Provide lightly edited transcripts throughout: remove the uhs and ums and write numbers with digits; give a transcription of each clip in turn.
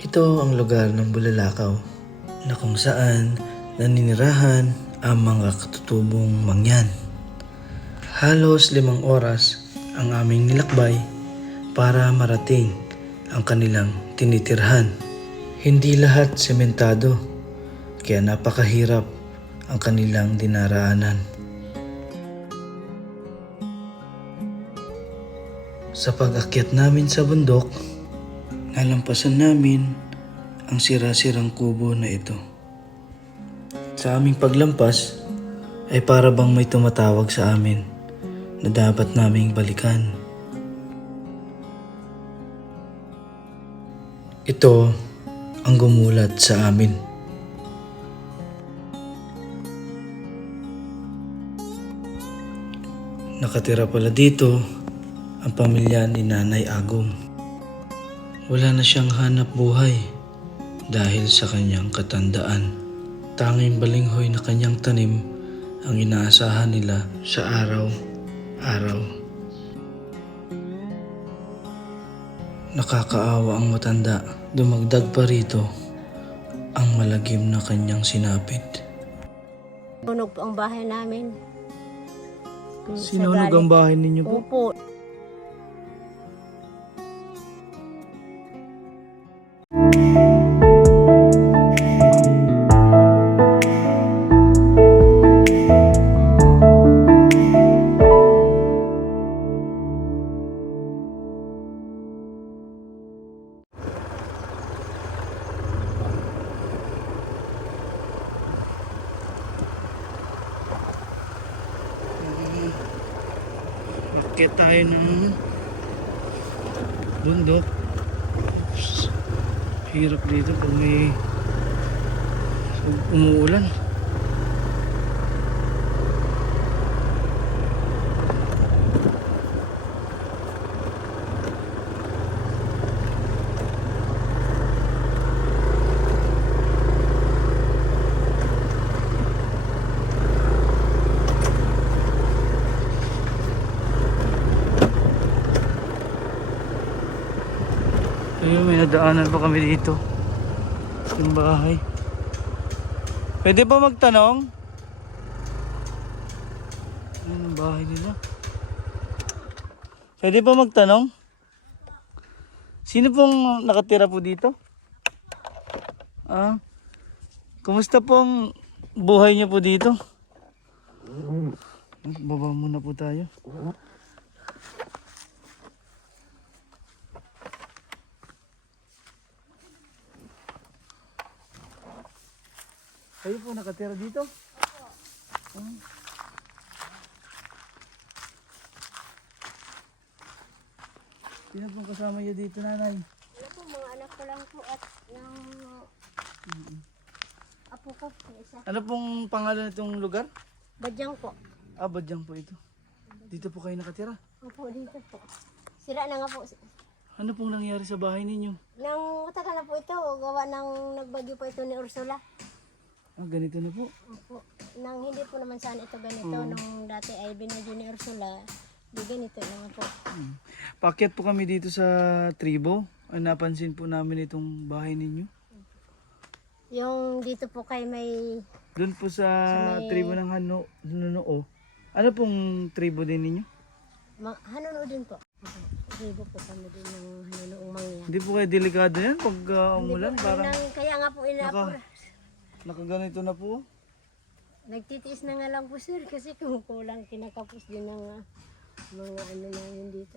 Ito ang lugar ng Bulalakaw na kung saan naninirahan ang mga katutubong mangyan. Halos 5 oras ang aming nilakbay para marating ang kanilang tinitirhan. Hindi lahat sementado, kaya napakahirap ang kanilang dinaraanan. Sa pag-akyat namin sa bundok, nalampasan namin ang sira-sirang kubo na ito. Sa aming paglampas ay para bang may tumatawag sa amin na dapat naming balikan. Ito ang gumulat sa amin. Nakatira pala dito ang pamilya ni Nanay Agong. Wala na siyang hanap buhay dahil sa kanyang katandaan. Tanging balinghoy na kanyang tanim ang inaasahan nila sa araw-araw. Nakakaawa ang matanda. Dumagdag pa rito ang malagim na kanyang sinapit. Sunog po ang bahay namin. Sinunog ang bahay ninyo po? Opo. Akyat tayo ng bundok. Oops. Hirap dito pag may umuulan. Ayun, may nadaanan pa kami dito. Yung bahay. Pwede ba magtanong? Ayun ang bahay nila. Pwede ba magtanong? Sino pong nakatira po dito? Kumusta pong buhay niyo po dito? Baba muna po tayo. Kayo po nakatira dito? Opo. Sino pong kasama niyo dito, Nanay? Ano po, mga anak ko lang po at ng apo ko po isa. Ano pong pangalan nitong lugar? Badyang po. Badyang po ito. Dito po kayo nakatira? Opo, dito po. Sira na nga po. Ano pong nangyari sa bahay ninyo? Nang matagal na po ito, gawa ng nagbagyo po ito ni Ursula. Ganito na po. Opo. Nang hindi po naman sana ito ganito, nung dati ay binagyo ni Ursula, di ganito na nga po. Paakyat po kami dito sa tribo. Ay napansin po namin itong bahay ninyo. Yung dito po kay may Doon po sa may- tribo ng Hanunoo. Ano pong tribo din ninyo? hanuno din po. Ribo po kami din ng hanunoong mangyan. Hindi po kayo delikado yan pag umulan? Hindi po, Parang kaya nga po inapura. nakaganito na po. Nagtitiis na nga lang po sir kasi kung kulang kinakapos din ng mga ano namin dito.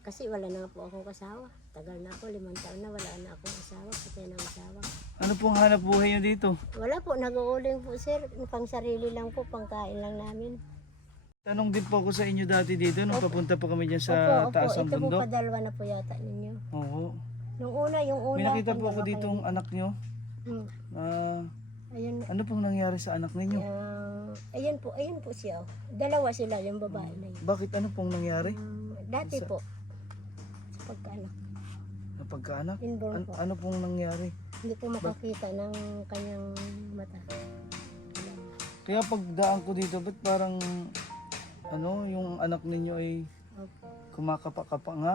Kasi wala na po akong kasawa. Tagal na po, 5 taon na wala na akong asawa. Patay ng asawa. Ano pong hanap buhay nyo dito? Wala po, nag-uuling po sir. Pang sarili lang po, pangkain lang namin. Tanong din po ako sa inyo dati dito nung papunta po kami dyan sa Opo, taas ng ito po bundok. padalwa na po yata ninyo. Oo. Yung una. May nakita po ako pandalawa dito ang anak nyo. kayo. Ayun, Ano pong nangyari sa anak ninyo? ayun po siya. Dalawa sila, yung babae na yun. Bakit ano pong nangyari? Dati po, sa pagkaanak, Sa pagkaanak? inborn po. Ano pong nangyari? Hindi po makakita ng kanyang mata. Kaya pagdaan ko dito, ba't parang ano, yung anak ninyo ay Opo. kumakapa-kapa nga?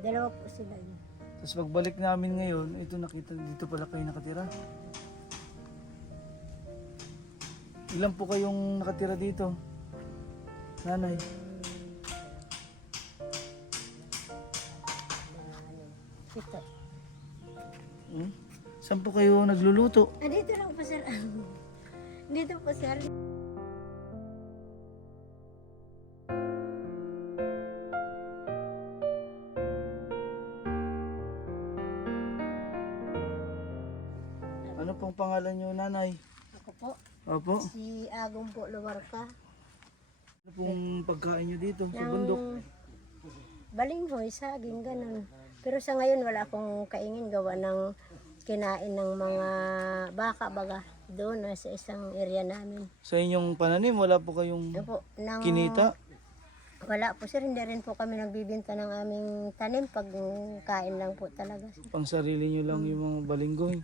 Dalawa po sila yun. Tapos pagbalik namin ngayon, ito nakita dito pala kayo nakatira. Ilan po kayong nakatira dito? Nanay? Ito. Hmm? Saan po kayo nagluluto? Ah, dito lang po, sir. Dito po, sir. Ano pong pangalan niyo, nanay? Ako po. Opo. Si Agong po Luwarca. Ano pong pagkain niyo dito sa bundok? Balinghoy, saging, ganun. Pero sa ngayon wala akong kaingin gawa ng kinain ng mga baka baga doon sa isang area namin. Sa inyong pananim, wala po kayong Ano po, ng, kinita? wala po sir, hindi rin po kami nagbibinta ng aming tanim pag kain lang po talaga. Pang sarili niyo lang yung mga balinggoy.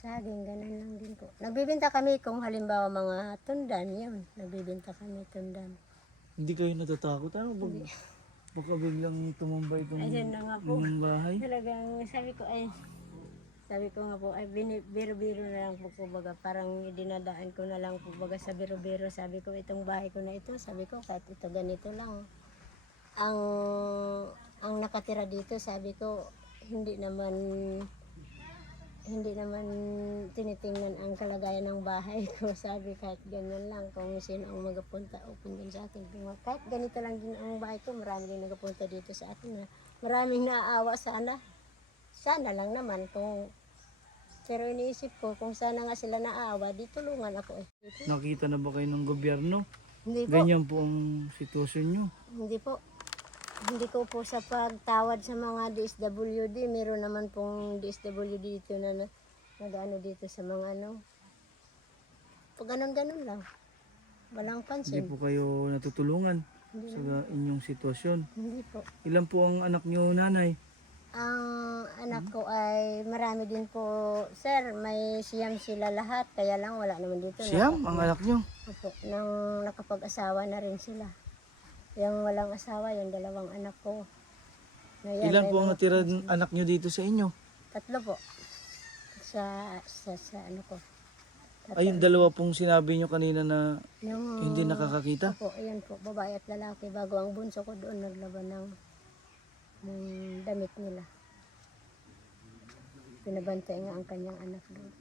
Saging, ganun lang din po. Nagbibinta kami kung halimbawa mga tundan, yun. Nagbibinta kami tundan. Hindi kayo natatakot? Ano ba? Baka biglang tumambay itong Ayun na nga po. inyong bahay? Talagang sabi ko nga po, ay biro-biro na lang po baga, parang dinadaan ko na lang po baga sa biro-biro. Sabi ko, itong bahay ko na ito, sabi ko, kahit ito ganito lang. Ang nakatira dito, sabi ko, hindi naman tinitingnan ang kalagayan ng bahay ko. Sabi kahit ganyan lang, kung sino ang magapunta, open din sa akin. Kahit ganito lang din ang bahay ko, marami din nagapunta dito sa atin. Maraming naaawa sana. Sana lang naman pero iniisip ko kung sana nga sila naawa, di tulungan ako eh. Nakita na ba kayo ng gobyerno? Hindi po. Ganyan po ang sitwasyon nyo. Hindi po. Hindi ko po sa pagtawad sa mga DSWD, meron naman pong DSWD dito na nag-ano dito sa mga ano. Pag ganun-ganun lang. Walang Hindi pansin. po kayo natutulungan sa inyong sitwasyon. Hindi po. Ilan po ang anak nyo, nanay? Ang anak ko ay marami din po, sir, may siyam sila lahat, kaya lang wala naman dito. Siyam ang anak nyo? Opo, nang nakapag-asawa na rin sila. Yung walang asawa, yung dalawang anak ko. Ngayon, Ilan may po ang mga- natira anak nyo dito sa inyo? Tatlo po. Sa ano ko. Ay, yung dalawa pong sinabi nyo kanina na Yung, hindi nakakakita? Opo, ayan po, babae at lalaki. Bago ang bunso ko doon naglaban ng damit nila. Pinabantay nga ang kanyang anak doon.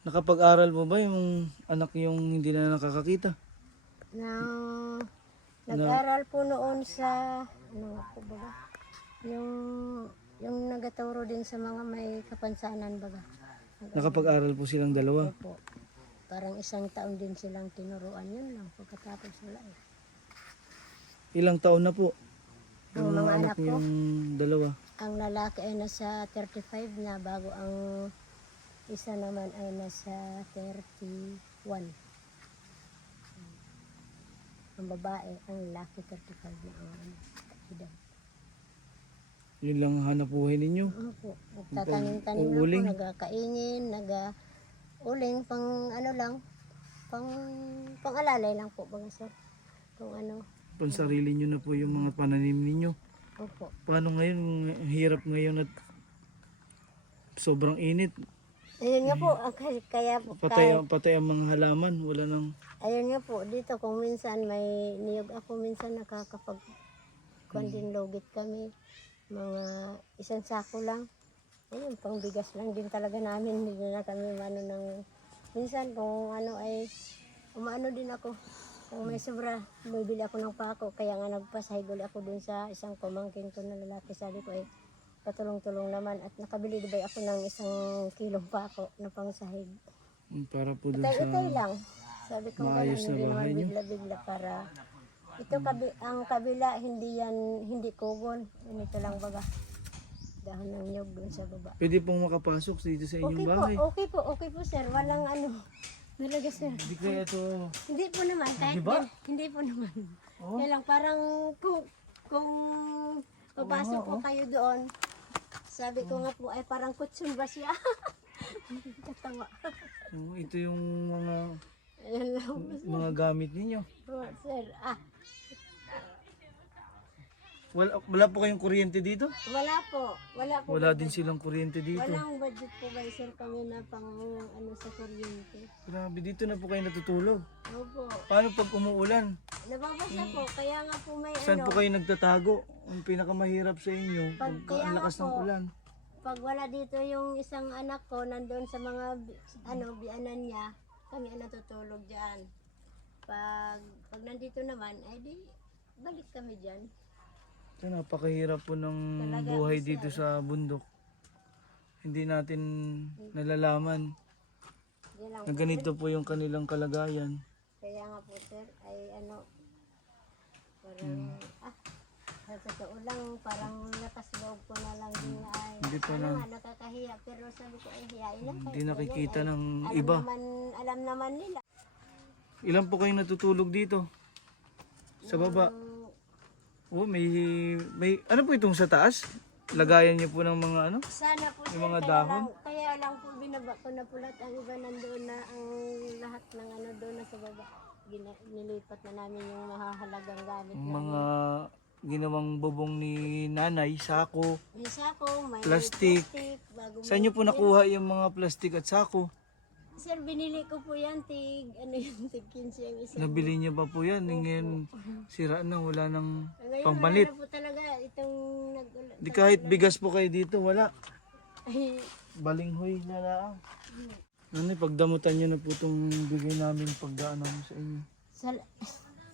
Nakapag-aral mo ba yung anak yung hindi na nakakakita? Nag-aral po noon sa, ano nga po ba? Yung nagaturo din sa mga may kapansanan baga. Nakapag-aral po silang dalawa? Opo. Parang isang taon din silang tinuruan, yun lang. Pagkatapos wala eh. Ilang taon na po? Ang mga anak ko, Yung dalawa. ang lalaki ay nasa 35 na, bago ang isa naman ay nasa 31. Ang babae, ang lalaki 35 na ang edad. Yun lang ang hanap buhay ninyo. Opo, nagtatanim-tanim lang po, Uuling? nagkakainin, uling pang ano lang, pang-alalay lang po baga sir. Kung ano, Pansarili nyo na po yung mga pananim ninyo. opo. Paano ngayon? Ang hirap ngayon at sobrang init. Ayun nga po, kaya po, Patay ang mga halaman. Wala nang... ayun nga po, dito kung minsan may niyog ako, minsan din logit kami, mga isang sako lang. Ayun, pang bigas lang din talaga namin, hindi na kami minsan kung ano ay, umaano din ako. Kung may sobra, bumibili ako ng pako, kaya nga nagpasahigol ako dun sa isang pamangkin ko na lalaki. Sabi ko patulong-tulong naman at nakabili ba ako ng 1 kilong pako na pangsahig. Para po dun Itay-itay sa... lang. Sabi ko maayos na hindi naman bahay niyo. bigla-bigla para ito ang kabila hindi kugon. Ganito lang baga. Dahon ng nyog dun sa baba. Pwede pong makapasok dito sa inyong bahay. Okay po sir. Walang ano. Talaga sir. Hindi kaya ito... Hindi po naman. Kahit Diba? hindi po naman. Oh. Kaya lang parang kung papasok po kayo doon, sabi ko nga po ay parang kutsun ba siya? Katawa. ito yung mga Ayan lang po sir. gamit ninyo. Oh, sir, Wala po kayong kuryente dito? Wala po. Wala po. Wala din silang kuryente dito. Walang budget po ba sir kami na pang ano sa kuryente. Grabe, dito na po kayo natutulog. Opo. Paano pag umuulan? Nababasa po. Kaya nga po may Saan ano. po kayo nagtatago? Ang pinakamahirap sa inyo, Kaya ang lakas nga ng po. ulan. Pag wala dito yung isang anak ko nandoon sa mga bianan niya, kami ang natutulog diyan. Pag nandito naman, ay di balik kami diyan. So, napakahirap po ng Talaga buhay po, dito sa bundok. Hindi natin nalalaman Yan lang na po. ganito po yung kanilang kalagayan. Kaya nga po sir, ay ano, parang, sa totoo lang, parang nakasloob ko na lang din na ay, Hindi pa ano na- nga, nakakahiya, pero sabi ko ay hiyain na. Hindi nakikita Ay, ng alam iba. alam naman nila. Ilan po kayong natutulog dito? Sa baba? Oh, may ano po itong sa taas? Lagayan niyo po ng mga ano? Sana po sir, Yung mga kaya dahon? lang, kaya lang po binaba ko na pulat ang iba nandoon na ang lahat ng ano doon na sa baba. Nilipat na namin yung mahahalagang gamit Yung namin. mga ginawang bubong ni nanay, sako. May sako, may Plastic. bago Saan niyo po nakuha yung mga plastic at sako? Sir, binili ko po yan, ano yung tig 15 ang isa. Nabili niyo pa po yan. Ngayon, sira na, wala nang Ngayon, pangpalit. wala na po talaga itong Di kahit bigas po kayo dito, wala. Ay, Balinghoy na lang. Ano, pagdamutan niyo na po itong bigay namin pagdaan namin sa inyo.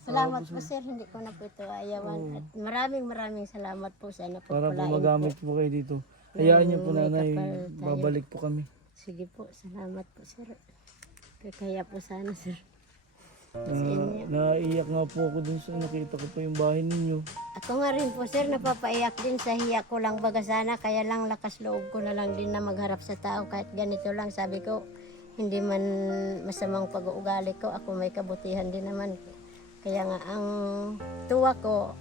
salamat po sir, hindi ko na po ito ayawan. At maraming salamat po. Sana po Para po palain magamit po kayo dito. Hayaan niyo po may nanay, kapal tayo. babalik po kami. Sige po, salamat po sir. Kaya po sana sir. Naiyak nga po ako dun sa nakita ko po yung bahay ninyo. Ako nga rin po sir, napapaiyak din sa hiya ko lang baga sana. Kaya lang lakas loob ko na lang din na magharap sa tao. Kahit ganito lang, sabi ko, hindi man masamang pag-uugali ko. Ako may kabutihan din naman. Kaya nga ang tuwa ko,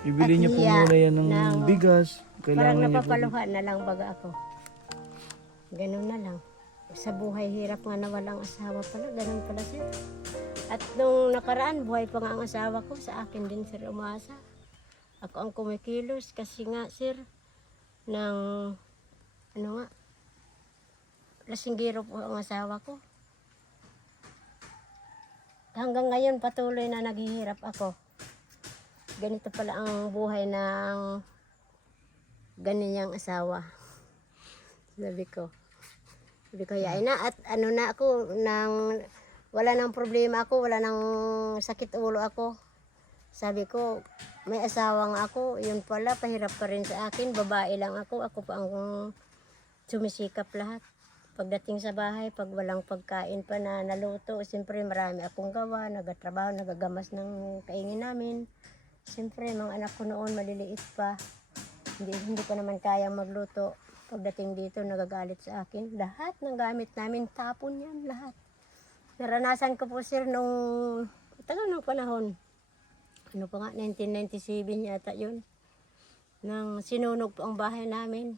Ibili niyo po hiya muna yan ng ng- bigas. parang Kailangan niyo po. napapaluha na lang baga ako. Ganun na lang. Sa buhay hirap nga na walang asawa pala. Ganun pala sir. At nung nakaraan, buhay pa nga ang asawa ko. Sa akin din sir umasa. Ako ang kumikilos kasi nga sir, ng ano nga, lasinggero po ang asawa ko. Hanggang ngayon patuloy na naghihirap ako. Ganito pala ang buhay ng ganiyang asawa. Sabi ko, yain na at ano na ako, wala nang problema ako, wala nang sakit ulo ako. Sabi ko, may asawa nga ako, yun pala, pahirap pa rin sa akin, babae lang ako pa ang sumisikap lahat. Pagdating sa bahay, pag walang pagkain pa na naluto, siyempre marami akong gawa, nagatrabaho, nagagamas ng kaingin namin. Siyempre, mga anak ko noon, maliliit pa. Hindi ko naman kayang magluto. Pagdating dito, nagagalit sa akin. Lahat ng gamit namin, tapon yan, lahat. Naranasan ko po sir nung tagal ng panahon. Ano pa nga, 1997 yata yun. Nang sinunog po ang bahay namin.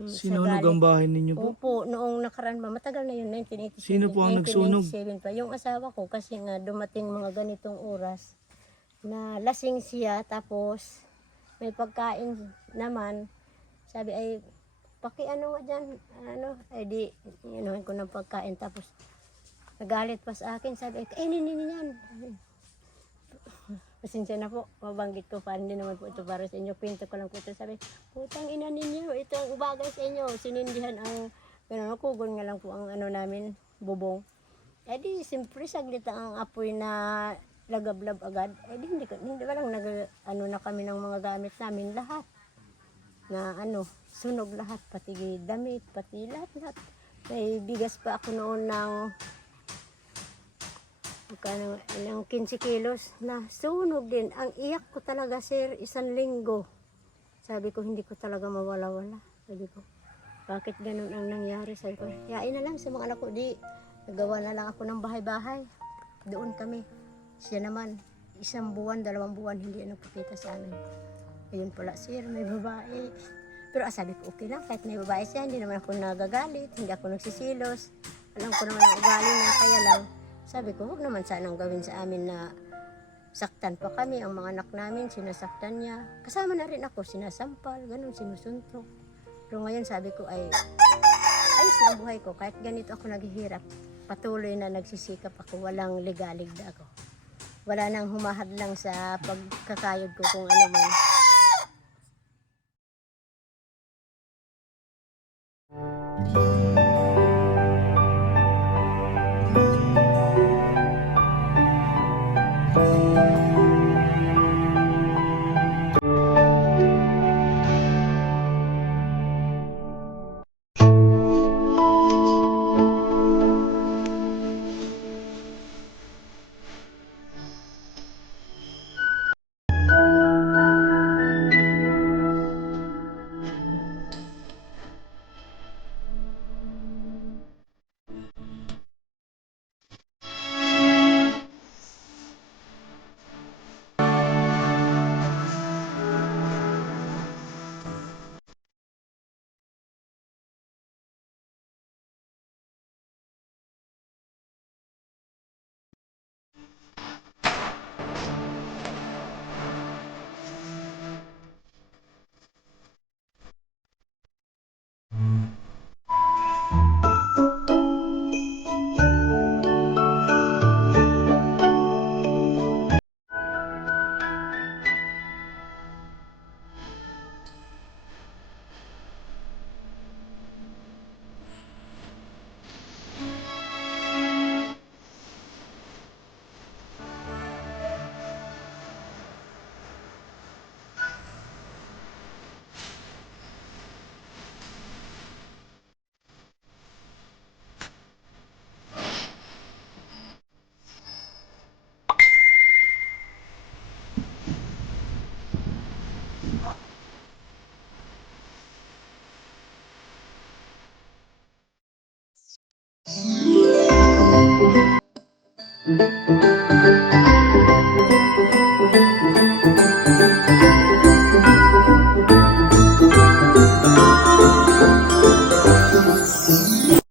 Sa Sinunog ang galit. bahay ninyo po? Opo, noong nakaraan ba, matagal na yun, 1987. Sino po ang nagsunog? 1997 pa. Yung asawa ko kasi nga dumating mga ganitong oras na lasing siya tapos may pagkain naman. Sabi ay, ano nga dyan, ay di, inuhin ko ng pagkain tapos nagalit pa sa akin. Sabi ay, kainin ninyo yan. Pasensya na po, mabanggit ko pa, hindi naman po ito para sa inyo. Pinto ko lang po ito. Sabi, putang ina ninyo, ito ang ubagay sa inyo. Sinindihan ang, kugon nga lang po ang namin, bubong. Eh di, siyempre saglit ang apoy na lagablab agad. Eh di, hindi walang na kami ng mga gamit namin, lahat. Na sunog lahat, pati damit, pati lahat. May bigas pa ako noon ng ng 15 kilos na sunog din. Ang iyak ko talaga sir, 1 linggo. Sabi ko, hindi ko talaga mawala-wala. Sabi ko, bakit ganun ang nangyari? Sabi ko, yain na lang sa mga anak ko. Di, nagawa na lang ako ng bahay-bahay. Doon kami. Siya naman, 1 buwan, 2 buwan, hindi nagpakita sa amin. Ayun pala sir, may babae. Pero sabi ko, okay lang, kahit may babae siya, hindi naman ako nagagalit, hindi ako nagsisilos. Alam ko naman ang ugali niya, kaya lang, sabi ko, huwag naman sanang gawin sa amin na Saktan pa kami, ang mga anak namin, sinasaktan niya. Kasama na rin ako, sinasampal, ganun, sinusuntok. Pero ngayon sabi ko ay, ayos na ang buhay ko. Kahit ganito ako naghihirap, patuloy na nagsisikap ako, walang ligaligda ako. Wala nang humahadlang sa pagkakayod ko kung ano man.